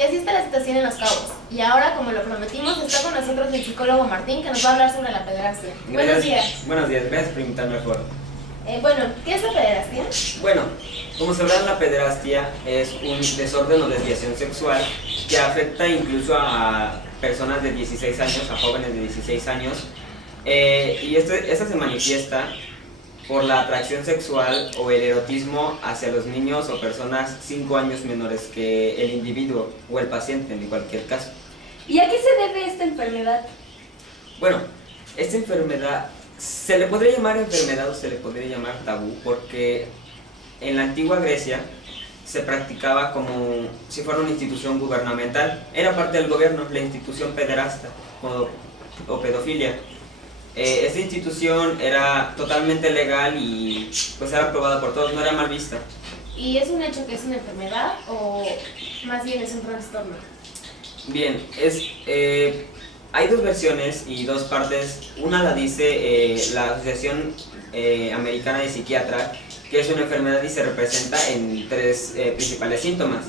y así está la situación en Los Cabos. Y ahora, como lo prometimos, está con nosotros el psicólogo Martín, que nos va a hablar sobre la pederastia. Buenos días. Buenos días, gracias por invitarme al foro. Bueno, ¿qué es la pederastia? Bueno, como sabrán, la pederastia es un desorden o desviación sexual que afecta incluso a personas de 16 años, a jóvenes de 16 años. Y esta se manifiesta por la atracción sexual o el erotismo hacia los niños o personas 5 años menores que el individuo o el paciente en cualquier caso. ¿Y a qué se debe esta enfermedad? Bueno, esta enfermedad se le podría llamar enfermedad o se le podría llamar tabú porque en la antigua Grecia se practicaba como si fuera una institución gubernamental. Era parte del gobierno, la institución pederasta o pedofilia. Esta institución era totalmente legal y pues era aprobada por todos, no era mal vista. ¿Y es un hecho que es una enfermedad o más bien es un trastorno? Bien, hay dos versiones y dos partes. Una la dice la Asociación Americana de Psiquiatra, que es una enfermedad y se representa en 3 principales síntomas.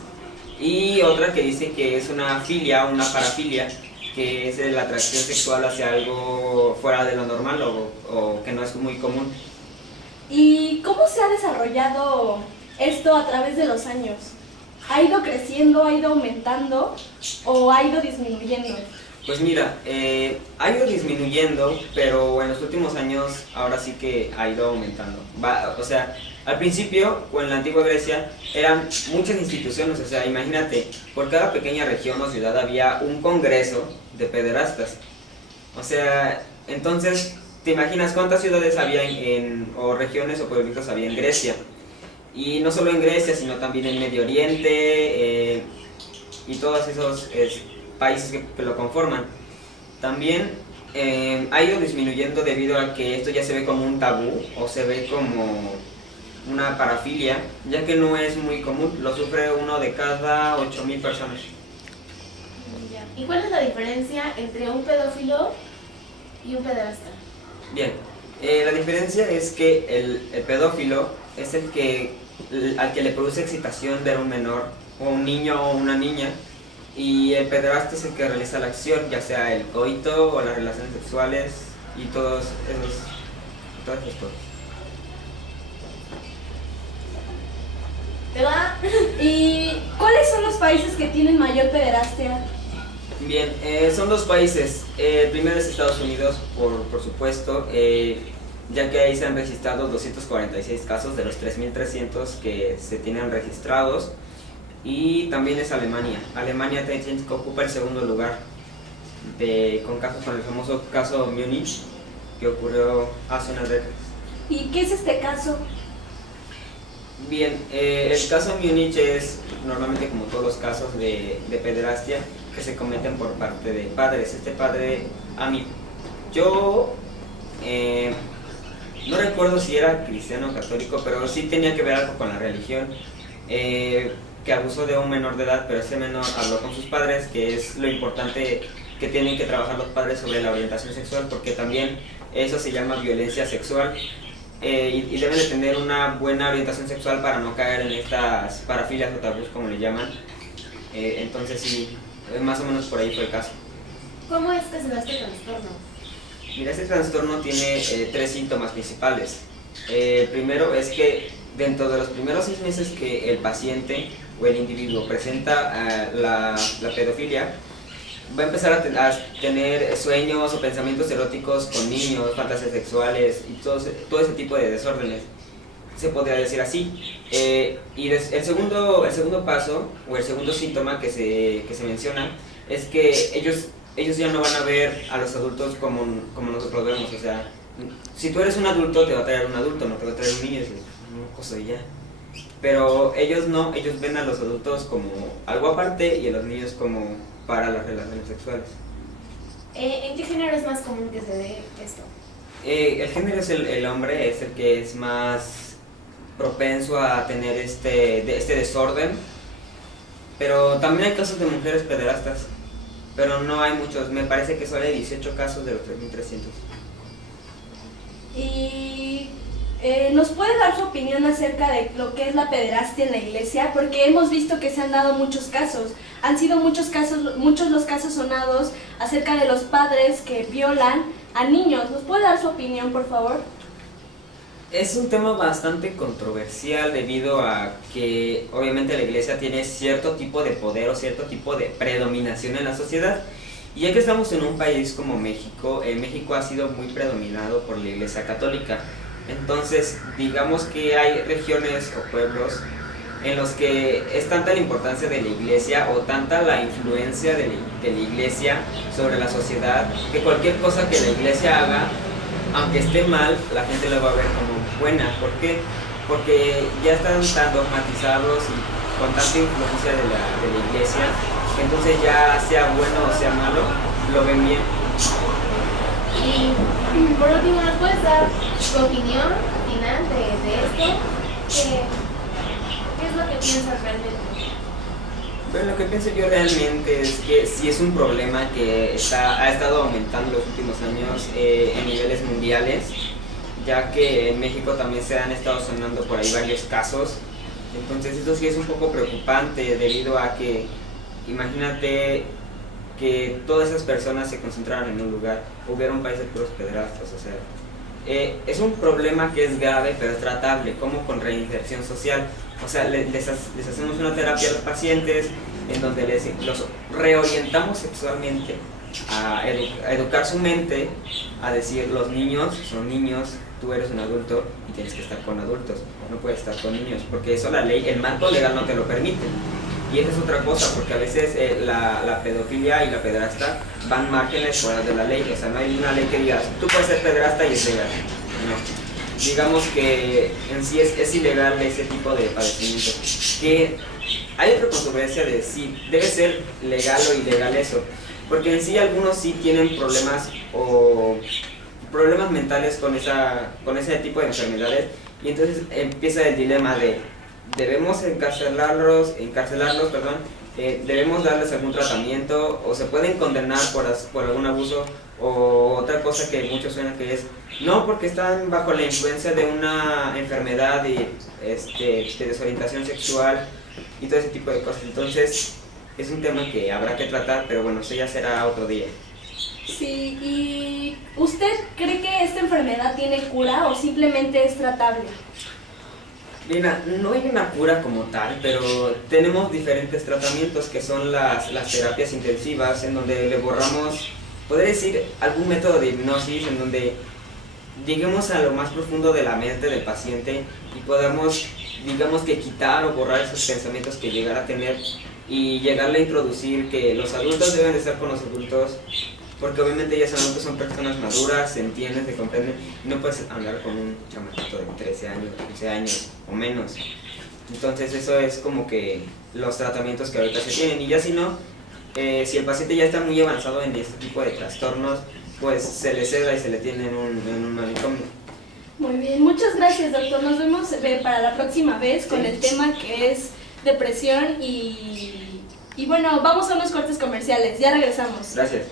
Y otra que dice que es una filia, una parafilia, que es la atracción sexual hacia algo fuera de lo normal o que no es muy común. ¿Y cómo se ha desarrollado esto a través de los años? ¿Ha ido creciendo, ha ido aumentando o ha ido disminuyendo? Pues mira, ha ido disminuyendo, pero en los últimos años ahora sí que ha ido aumentando. O sea, al principio, o en la antigua Grecia, eran muchas instituciones, o sea, imagínate, por cada pequeña región o ciudad había un congreso de pederastas. O sea, entonces, ¿te imaginas cuántas ciudades había o regiones o pueblitos había en Grecia? Y no solo en Grecia, sino también en Medio Oriente y todos esos países que lo conforman. También ha ido disminuyendo debido a que esto ya se ve como un tabú o se ve como una parafilia, ya que no es muy común, lo sufre 1 de cada 8,000 personas. ¿Y cuál es la diferencia entre un pedófilo y un pederasta? Bien, la diferencia es que el pedófilo es al que le produce excitación ver a un menor, o un niño o una niña, y el pederasta es el que realiza la acción, ya sea el coito o las relaciones sexuales y todas esas cosas. ¿Te va? ¿Y cuáles son los países que tienen mayor pederastia? Bien, son 2 países. El primero es Estados Unidos, por supuesto, ya que ahí se han registrado 246 casos de los 3.300 que se tienen registrados. Y también es Alemania. Alemania ocupa el segundo lugar con el famoso caso Múnich, que ocurrió hace unas décadas. ¿Y qué es este caso? Bien, el caso Múnich es normalmente como todos los casos de pederastia que se cometen por parte de padres. Este padre, yo no recuerdo si era cristiano o católico, pero sí tenía que ver algo con la religión, que abusó de un menor de edad, pero ese menor habló con sus padres, que es lo importante que tienen que trabajar los padres sobre la orientación sexual, porque también eso se llama violencia sexual. Y deben de tener una buena orientación sexual para no caer en estas parafilias o tabús, como le llaman. Entonces sí, más o menos por ahí fue el caso. ¿Cómo es que se da este trastorno? Mira, este trastorno tiene 3 síntomas principales. Primero es que dentro de los primeros 6 meses que el paciente o el individuo presenta la pedofilia, va a empezar a tener sueños o pensamientos eróticos con niños, fantasías sexuales y todo ese tipo de desórdenes, se podría decir así. Y el segundo paso o el segundo síntoma que se menciona es que ellos ya no van a ver a los adultos como nosotros vemos. O sea, si tú eres un adulto, te va a traer un adulto, no te va a traer un niño, es una cosa de ya. Pero ellos no, ellos ven a los adultos como algo aparte y a los niños como para las relaciones sexuales. ¿En qué género es más común que se dé esto? El género es el hombre, es el que es más propenso a tener este desorden, pero también hay casos de mujeres pederastas, pero no hay muchos, me parece que solo hay 18 casos de los 3.300. ¿Y ¿Nos puede dar su opinión acerca de lo que es la pederastia en la iglesia? Porque hemos visto que se han dado muchos casos. Han sido muchos los casos sonados acerca de los padres que violan a niños. ¿Nos puede dar su opinión, por favor? Es un tema bastante controversial debido a que obviamente la iglesia tiene cierto tipo de poder o cierto tipo de predominación en la sociedad. Y ya que estamos en un país como México, México ha sido muy predominado por la iglesia católica. Entonces, digamos que hay regiones o pueblos en los que es tanta la importancia de la iglesia o tanta la influencia de la iglesia sobre la sociedad, que cualquier cosa que la iglesia haga, aunque esté mal, la gente la va a ver como buena. ¿Por qué? Porque ya están tan dogmatizados y con tanta influencia de la iglesia, que entonces ya sea bueno o sea malo, lo ven bien. Y por último, ¿nos puedes dar tu opinión final de esto? ¿Qué es lo que piensas realmente? Bueno, lo que pienso yo realmente es que sí es un problema que ha estado aumentando en los últimos años en niveles mundiales, ya que en México también se han estado sonando por ahí varios casos. Entonces esto sí es un poco preocupante debido a que, imagínate que todas esas personas se concentraran en un lugar, hubiera un país de puros pederastas, o sea, es un problema que es grave pero es tratable, como con reinserción social. O sea, les hacemos una terapia a los pacientes en donde los reorientamos sexualmente a educar su mente, a decir, los niños son niños, tú eres un adulto y tienes que estar con adultos, no puedes estar con niños, porque eso la ley, el marco legal no te lo permite. Y esa es otra cosa, porque a veces la pedofilia y la pederasta van márgenes fuera de la ley. O sea, no hay una ley que diga, tú puedes ser pederasta y es legal. No. Digamos que en sí es ilegal ese tipo de padecimiento. Que hay otra controversia de si debe ser legal o ilegal eso. Porque en sí algunos sí tienen problemas o problemas mentales con ese tipo de enfermedades. Y entonces empieza el dilema de debemos encarcelarlos, debemos darles algún tratamiento o se pueden condenar por algún abuso, o otra cosa que muchos suenan que es no, porque están bajo la influencia de una enfermedad de desorientación sexual y todo ese tipo de cosas. Entonces es un tema que habrá que tratar, pero bueno, eso ya será otro día. Sí, ¿y usted cree que esta enfermedad tiene cura o simplemente es tratable? Mira, no hay una cura como tal, pero tenemos diferentes tratamientos que son las terapias intensivas, en donde le borramos, podría decir, algún método de hipnosis en donde lleguemos a lo más profundo de la mente del paciente y podamos, digamos que quitar o borrar esos pensamientos que llegara a tener y llegarle a introducir que los adultos deben de estar con los adultos, porque obviamente ya sabemos que son personas maduras, se entienden, se comprenden, y no puedes hablar con un chamaquito de 13 años, 15 años o menos. Entonces eso es como que los tratamientos que ahorita se tienen, y ya si no, si el paciente ya está muy avanzado en este tipo de trastornos, pues se le ceda y se le tiene en un manicomio. Muy bien, muchas gracias, doctor. Nos vemos para la próxima vez con el tema que es depresión y bueno, vamos a unos cortes comerciales, ya regresamos. Gracias.